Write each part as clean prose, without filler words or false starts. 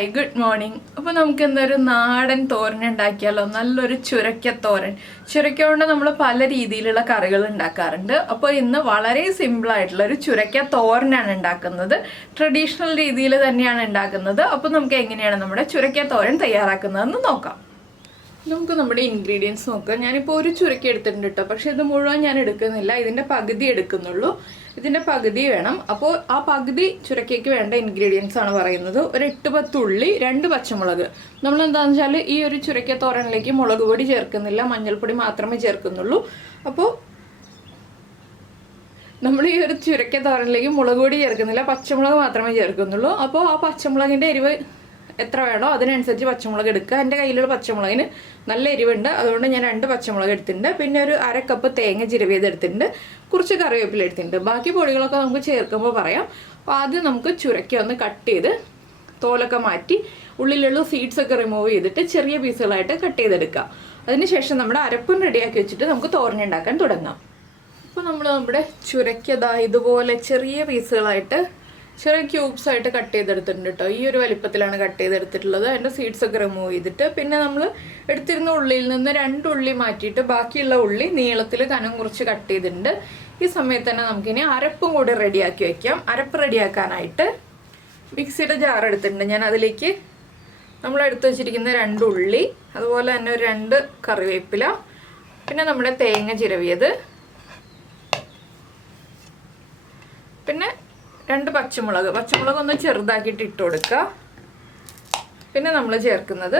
Hi good morning. അപ്പോൾ നമുക്ക് എന്തൊരു നാടൻ തോരൻ ഉണ്ടാക്കിയാലോ? നല്ലൊരു ചുരക്ക തോരൻ. ചുരക്ക കൊണ്ട് നമ്മൾ പല രീതിയിലുള്ള കറികൾ ഉണ്ടാക്കാറുണ്ട്. അപ്പോൾ ഇന്ന് വളരെ സിമ്പിളായിട്ടുള്ള ഒരു ചുരക്ക തോരനാണ് ഉണ്ടാക്കുന്നത്. ട്രഡീഷണൽ രീതിയിൽ തന്നെയാണ് ഉണ്ടാക്കുന്നത്. അപ്പോൾ നമുക്ക് എങ്ങനെയാണ് നമ്മുടെ ചുരക്ക തോരൻ തയ്യാറാക്കുന്നതെന്ന് നോക്കാം. നമുക്ക് നമ്മുടെ ഇൻഗ്രീഡിയൻസ് നോക്കാം. ഞാനിപ്പോൾ ഒരു ചുരക്ക എടുത്തിട്ടുണ്ട് കേട്ടോ, പക്ഷെ ഇത് മുഴുവൻ ഞാൻ എടുക്കുന്നില്ല. ഇതിൻ്റെ പകുതി എടുക്കുന്നുള്ളൂ. ഇതിൻ്റെ പകുതി വേണം. അപ്പോൾ ആ പകുതി ചുരക്കയ്ക്ക് വേണ്ട ഇൻഗ്രീഡിയൻസ് ആണ് പറയുന്നത്. ഒരു 8-10 ഉള്ളി, 2 പച്ചമുളക്. നമ്മൾ എന്താണെന്ന് വെച്ചാൽ ഈ ഒരു ചുരക്ക തോരനിലേക്ക് മുളക് പൊടി ചേർക്കുന്നില്ല, മഞ്ഞൾപ്പൊടി മാത്രമേ ചേർക്കുന്നുള്ളൂ. അപ്പോൾ നമ്മൾ ഈ ഒരു ചുരക്ക തോരനിലേക്ക് മുളക് പൊടി ചേർക്കുന്നില്ല, പച്ചമുളക് മാത്രമേ ചേർക്കുന്നുള്ളൂ. അപ്പോൾ ആ പച്ചമുളകിൻ്റെ എരിവ് എത്ര വേണോ അതിനനുസരിച്ച് പച്ചമുളക് എടുക്കുക. എൻ്റെ കയ്യിലുള്ള പച്ചമുളകിന് നല്ല എരിവുണ്ട്, അതുകൊണ്ട് ഞാൻ 2 പച്ചമുളക് എടുത്തിട്ടുണ്ട്. പിന്നെ ഒരു 1/2 കപ്പ് തേങ്ങ ചിരവിയത് എടുത്തിട്ടുണ്ട്, കുറച്ച് കറിവേപ്പില എടുത്തിട്ടുണ്ട്. ബാക്കി പൊടികളൊക്കെ നമുക്ക് ചേർക്കുമ്പോൾ പറയാം. അപ്പോൾ ആദ്യം നമുക്ക് ചുരക്ക ഒന്ന് കട്ട് ചെയ്ത് തോലൊക്കെ മാറ്റി ഉള്ളിലുള്ള സീഡ്സ് ഒക്കെ റിമൂവ് ചെയ്തിട്ട് ചെറിയ പീസുകളായിട്ട് കട്ട് ചെയ്തെടുക്കാം. അതിനുശേഷം നമ്മുടെ അരപ്പും റെഡിയാക്കി വെച്ചിട്ട് നമുക്ക് തോരനുണ്ടാക്കാൻ തുടങ്ങാം. അപ്പോൾ നമ്മുടെ ചുരക്ക ഇതുപോലെ ചെറിയ പീസുകളായിട്ട് ചെറിയ ക്യൂബ്സ് ആയിട്ട് കട്ട് ചെയ്തെടുത്തിട്ടുണ്ട് കേട്ടോ. ഈ ഒരു വലിപ്പത്തിലാണ് കട്ട് ചെയ്തെടുത്തിട്ടുള്ളത്. അതിൻ്റെ സീഡ്സ് ഒക്കെ റിമൂവ് ചെയ്തിട്ട് പിന്നെ നമ്മൾ എടുത്തിരുന്ന ഉള്ളിയിൽ നിന്ന് 2 ഉള്ളി മാറ്റിയിട്ട് ബാക്കിയുള്ള ഉള്ളി നീളത്തിൽ കനം കുറച്ച് കട്ട് ചെയ്തിട്ടുണ്ട്. ഈ സമയത്ത് തന്നെ നമുക്കിനി അരപ്പും കൂടി റെഡിയാക്കി വയ്ക്കാം. അരപ്പ് റെഡിയാക്കാനായിട്ട് മിക്സിയുടെ ജാർ എടുത്തിട്ടുണ്ട്. ഞാൻ അതിലേക്ക് നമ്മൾ എടുത്തു വെച്ചിരിക്കുന്ന 2 ഉള്ളി, അതുപോലെ തന്നെ ഒരു 2 കറിവേപ്പില, പിന്നെ നമ്മുടെ തേങ്ങ ചിരവിയത്, പിന്നെ 2 പച്ചമുളക് ഒന്ന് ചെറുതാക്കിയിട്ട് ഇട്ട് കൊടുക്കുക. പിന്നെ നമ്മൾ ചേർക്കുന്നത്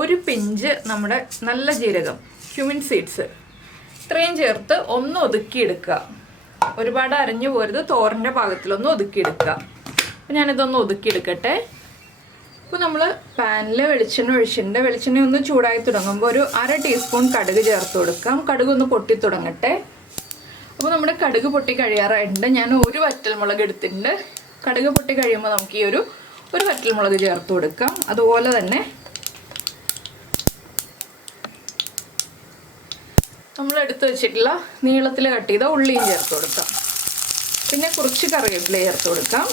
ഒരു പിഞ്ച് നമ്മുടെ നല്ല ജീരകം, ക്യുമിൻ സീഡ്സ്, ഇത്രയും ചേർത്ത് ഒന്ന് ഒതുക്കിയെടുക്കുക. ഒരുപാട് അരഞ്ഞു പോരുത്, തോരൻ്റെ പാകത്തിലൊന്ന് ഒതുക്കിയെടുക്കുക. അപ്പം ഞാനിതൊന്ന് ഒതുക്കിയെടുക്കട്ടെ. അപ്പോൾ നമ്മൾ പാനിൽ വെളിച്ചെണ്ണ ഒഴിച്ചിട്ടുണ്ട്. വെളിച്ചെണ്ണ ഒന്ന് ചൂടായി തുടങ്ങുമ്പോൾ ഒരു 1/2 ടീസ്പൂൺ കടുക് ചേർത്ത് കൊടുക്കാം. കടുക് ഒന്ന് പൊട്ടി തുടങ്ങട്ടെ. അപ്പോൾ നമ്മുടെ കടുക് പൊട്ടി കഴിയാറായിട്ടുണ്ട്. ഞാൻ ഒരു വറ്റൽമുളക് എടുത്തിട്ടുണ്ട്. കടുക് പൊട്ടി കഴിയുമ്പോൾ നമുക്ക് ഈ ഒരു വറ്റൽമുളക് ചേർത്ത് കൊടുക്കാം. അതുപോലെ തന്നെ നമ്മൾ എടുത്ത് വെച്ചിട്ടുള്ള നീളത്തിൽ കട്ട് ചെയ്ത ഉള്ളിയും ചേർത്ത് കൊടുക്കാം. പിന്നെ കുറച്ച് കറിവേപ്പില ചേർത്ത് കൊടുക്കാം.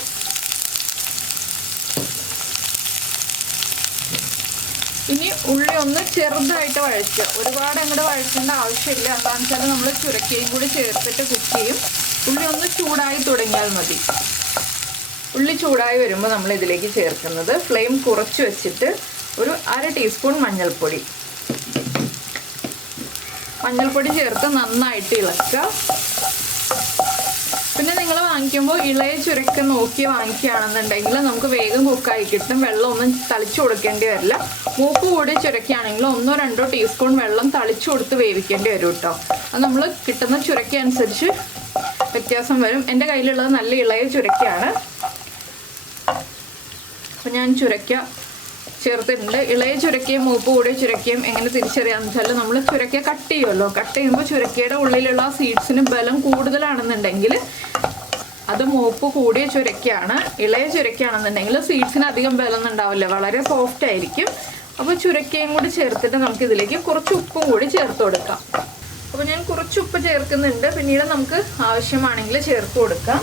ഇനി ഉള്ളി ഒന്ന് ചെറുതായിട്ട് വഴറ്റുക. ഒരുപാട് അങ്ങോട്ട് വഴറ്റേണ്ട ആവശ്യമില്ല. എന്താണെന്ന് വെച്ചാൽ നമ്മൾ ചുരക്കയും കൂടി ചേർത്തിട്ട് കുക്ക് ചെയ്യും. ഉള്ളി ഒന്ന് ചൂടായി തുടങ്ങിയാൽ മതി. ഉള്ളി ചൂടായി വരുമ്പോൾ നമ്മൾ ഇതിലേക്ക് ചേർക്കുന്നത് ഫ്ലെയിം കുറച്ച് വെച്ചിട്ട് ഒരു 1/2 ടീസ്പൂൺ മഞ്ഞൾപ്പൊടി ചേർത്ത് നന്നായിട്ട് ഇളക്കുക. പിന്നെ നിങ്ങൾ വാങ്ങിക്കുമ്പോൾ ഇളയ ചുരക്ക നോക്കി വാങ്ങിക്കുകയാണെന്നുണ്ടെങ്കിൽ നമുക്ക് വേഗം കുക്കായി കിട്ടും. വെള്ളം ഒന്നും തളിച്ചു കൊടുക്കേണ്ടി വരില്ല. മൂപ്പ് കൂടി ചുരക്കയാണെങ്കിൽ 1-2 ടീസ്പൂൺ വെള്ളം തളിച്ചു കൊടുത്ത് വേവിക്കേണ്ടി വരും കേട്ടോ. അത് നമ്മൾ കിട്ടുന്ന ചുരക്ക അനുസരിച്ച് വ്യത്യാസം വരും. എൻ്റെ കയ്യിലുള്ളത് നല്ല ഇളയ ചുരക്കയാണ്. അപ്പം ഞാൻ ചുരക്ക ചേർത്തിട്ടുണ്ട്. ഇളയ ചുരക്കയും മൂപ്പ് കൂടിയ ചുരക്കയും എങ്ങനെ തിരിച്ചറിയാമെന്ന് വെച്ചാൽ നമ്മൾ ചുരക്ക കട്ട് ചെയ്യുമല്ലോ. കട്ട് ചെയ്യുമ്പോൾ ചുരക്കയുടെ ഉള്ളിലുള്ള സീഡ്സിന് ബലം കൂടുതലാണെന്നുണ്ടെങ്കിൽ അത് മൂപ്പ് കൂടിയ ചുരക്കയാണ്. ഇളയ ചുരക്കയാണെന്നുണ്ടെങ്കിൽ സീഡ്സിന് അധികം ബലം ഉണ്ടാവില്ല, വളരെ സോഫ്റ്റ് ആയിരിക്കും. അപ്പോൾ ചുരക്കയും കൂടി ചേർത്തിട്ട് നമുക്കിതിലേക്ക് കുറച്ച് ഉപ്പും കൂടി ചേർത്ത് കൊടുക്കാം. അപ്പോൾ ഞാൻ കുറച്ച് ഉപ്പ് ചേർക്കുന്നുണ്ട്. പിന്നീട് നമുക്ക് ആവശ്യമാണെങ്കിൽ ചേർത്ത് കൊടുക്കാം.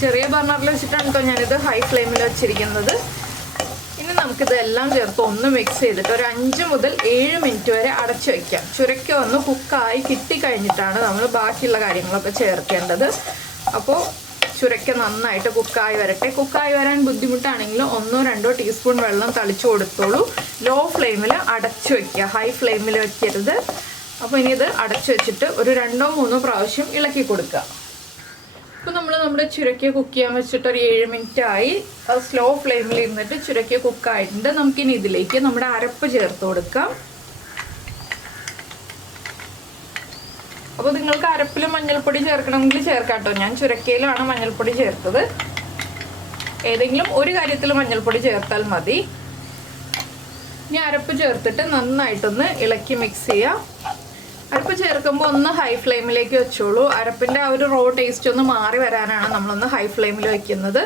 ചെറിയ ബർണറിൽ വെച്ചിട്ടാണ് കേട്ടോ ഞാനിത് ഹൈ ഫ്ലെയിമിൽ വെച്ചിരിക്കുന്നത്. ഇനി നമുക്കിതെല്ലാം ചേർത്ത് ഒന്ന് മിക്സ് ചെയ്തിട്ട് ഒരു 5 മുതൽ 7 മിനിറ്റ് വരെ അടച്ചു വയ്ക്കാം. ചുരക്ക ഒന്ന് കുക്കായി കിട്ടിക്കഴിഞ്ഞിട്ടാണ് നമ്മൾ ബാക്കിയുള്ള കാര്യങ്ങളൊക്കെ ചേർക്കേണ്ടത്. അപ്പോൾ ചുരക്ക നന്നായിട്ട് കുക്കായി വരട്ടെ. കുക്കായി വരാൻ ബുദ്ധിമുട്ടാണെങ്കിൽ 1-2 ടീസ്പൂൺ വെള്ളം തളിച്ചു കൊടുത്തോളൂ. ലോ ഫ്ലെയിമിൽ അടച്ചു വയ്ക്കുക, ഹൈ ഫ്ലെയിമിൽ വയ്ക്കരുത്. അപ്പോൾ ഇനി ഇത് അടച്ചു വെച്ചിട്ട് ഒരു 2-3 പ്രാവശ്യം ഇളക്കി കൊടുക്കുക. അപ്പോൾ നമ്മുടെ ചുരക്ക കുക്ക് ചെയ്യാൻ വെച്ചിട്ട് ഒരു 7 മിനിറ്റ് ആയി. അത് സ്ലോ ഫ്ലെയിമിൽ ഇരുന്നിട്ട് ചുരക്ക കുക്കായിട്ടുണ്ട്. നമുക്കിനി ഇതിലേക്ക് നമ്മുടെ അരപ്പ് ചേർത്ത് കൊടുക്കാം. അപ്പോൾ നിങ്ങൾക്ക് അരപ്പിൽ മഞ്ഞൾപ്പൊടി ചേർക്കണമെങ്കിൽ ചേർക്കാം കേട്ടോ. ഞാൻ ചുരക്കയിലാണ് മഞ്ഞൾപ്പൊടി ചേർത്തത്. ഏതെങ്കിലും ഒരു കാര്യത്തിൽ മഞ്ഞൾപ്പൊടി ചേർത്താൽ മതി. ഇനി അരപ്പ് ചേർത്തിട്ട് നന്നായിട്ടൊന്ന് ഇളക്കി മിക്സ് ചെയ്യാം. അരപ്പ് ചേർക്കുമ്പോൾ ഒന്ന് ഹൈ ഫ്ലെയിമിലേക്ക് വെച്ചോളൂ. അരപ്പിൻ്റെ ആ ഒരു റോ ടേസ്റ്റ് ഒന്ന് മാറി വരാനാണ് നമ്മളൊന്ന് ഹൈ ഫ്ലെയിമിൽ വയ്ക്കുന്നത്.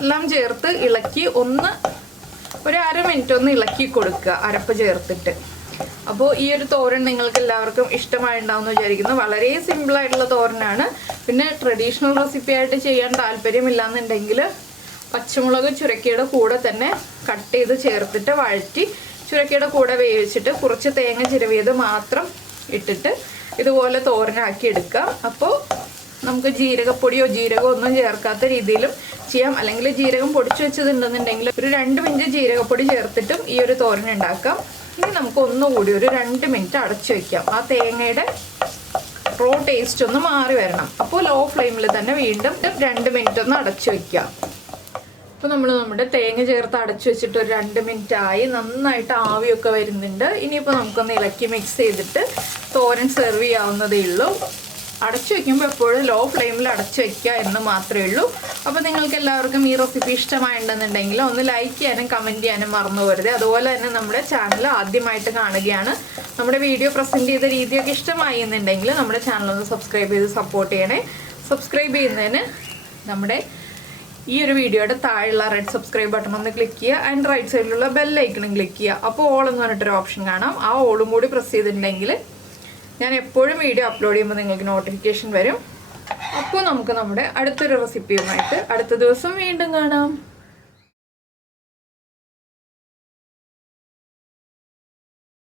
എല്ലാം ചേർത്ത് ഇളക്കി ഒരു 1/2 മിനിറ്റ് ഒന്ന് ഇളക്കി കൊടുക്കുക അരപ്പ് ചേർത്തിട്ട്. അപ്പോൾ ഈ ഒരു തോരൻ നിങ്ങൾക്ക് എല്ലാവർക്കും ഇഷ്ടമായിട്ടുണ്ടാവുമെന്ന് വിചാരിക്കുന്നു. വളരെ സിമ്പിളായിട്ടുള്ള തോരനാണ്. പിന്നെ ട്രഡീഷണൽ റെസിപ്പി ആയിട്ട് ചെയ്യാൻ താല്പര്യമില്ലാന്നുണ്ടെങ്കിൽ പച്ചമുളക് ചുരക്കയുടെ കൂടെ തന്നെ കട്ട് ചെയ്ത് ചേർത്തിട്ട് വഴറ്റി ചുരക്കയുടെ കൂടെ വേവിച്ചിട്ട് കുറച്ച് തേങ്ങ ചിരവിയത് മാത്രം ഇട്ടിട്ട് ഇതുപോലെ തോരനാക്കി എടുക്കാം. അപ്പോൾ നമുക്ക് ജീരകപ്പൊടിയോ ജീരകമോ ഒന്നും ചേർക്കാത്ത രീതിയിലും ചെയ്യാം. അല്ലെങ്കിൽ ജീരകം പൊടിച്ചു വെച്ചതുണ്ടെന്നുണ്ടെങ്കിൽ ഒരു 2 മിനിറ്റ് ജീരകപ്പൊടി ചേർത്തിട്ടും ഈ ഒരു തോരൻ ഉണ്ടാക്കാം. ഇനി നമുക്ക് ഒന്നുകൂടി ഒരു 2 മിനിറ്റ് അടച്ചു വയ്ക്കാം. ആ തേങ്ങയുടെ റോ ടേസ്റ്റ് ഒന്ന് മാറി വരണം. അപ്പോൾ ലോ ഫ്ലെയിമിൽ തന്നെ വീണ്ടും 2 മിനിറ്റ് ഒന്ന് അടച്ചു വയ്ക്കാം. അപ്പോൾ നമ്മൾ നമ്മുടെ തേങ്ങ ചേർത്ത് അടച്ചു വെച്ചിട്ട് ഒരു 2 മിനിറ്റ് ആയി. നന്നായിട്ട് ആവിയൊക്കെ വരുന്നുണ്ട്. ഇനിയിപ്പോൾ നമുക്കൊന്ന് ഇളക്കി മിക്സ് ചെയ്തിട്ട് തോരൻ സെർവ് ചെയ്യാവുന്നതേ ഉള്ളൂ. അടച്ചു വയ്ക്കുമ്പോൾ എപ്പോഴും ലോ ഫ്ലെയിമിൽ അടച്ചു വയ്ക്കുക എന്ന് മാത്രമേ ഉള്ളൂ. അപ്പോൾ നിങ്ങൾക്ക് എല്ലാവർക്കും ഈ റെസിപ്പി ഇഷ്ടമായിട്ടുണ്ടെന്നുണ്ടെങ്കിൽ ഒന്ന് ലൈക്ക് ചെയ്യാനും കമൻറ്റ് ചെയ്യാനും മറന്നു പോകരുത്. അതുപോലെ തന്നെ നമ്മുടെ ചാനൽ ആദ്യമായിട്ട് കാണുകയാണ്, നമ്മുടെ വീഡിയോ പ്രസൻറ്റ് ചെയ്ത രീതിയൊക്കെ ഇഷ്ടമായി എന്നുണ്ടെങ്കിൽ നമ്മുടെ ചാനലൊന്ന് സബ്സ്ക്രൈബ് ചെയ്ത് സപ്പോർട്ട് ചെയ്യണേ. സബ്സ്ക്രൈബ് ചെയ്യുന്നതിന് നമ്മുടെ ഈ ഒരു വീഡിയോയുടെ താഴെയുള്ള റെഡ് സബ്സ്ക്രൈബ് ബട്ടൺ ഒന്ന് ക്ലിക്ക് ചെയ്യുക. ആൻഡ് റൈറ്റ് സൈഡിലുള്ള ബെല്ലൈക്കണും ക്ലിക്ക് ചെയ്യുക. അപ്പോൾ ഓൾ എന്ന് പറഞ്ഞിട്ടൊരു ഓപ്ഷൻ കാണാം. ആ ഓളും കൂടി പ്രസ് ചെയ്തിട്ടുണ്ടെങ്കിൽ ഞാൻ എപ്പോഴും വീഡിയോ അപ്ലോഡ് ചെയ്യുമ്പോൾ നിങ്ങൾക്ക് നോട്ടിഫിക്കേഷൻ വരും. അപ്പോൾ നമുക്ക് നമ്മുടെ അടുത്തൊരു റെസിപ്പിയുമായിട്ട് അടുത്ത ദിവസം വീണ്ടും കാണാം.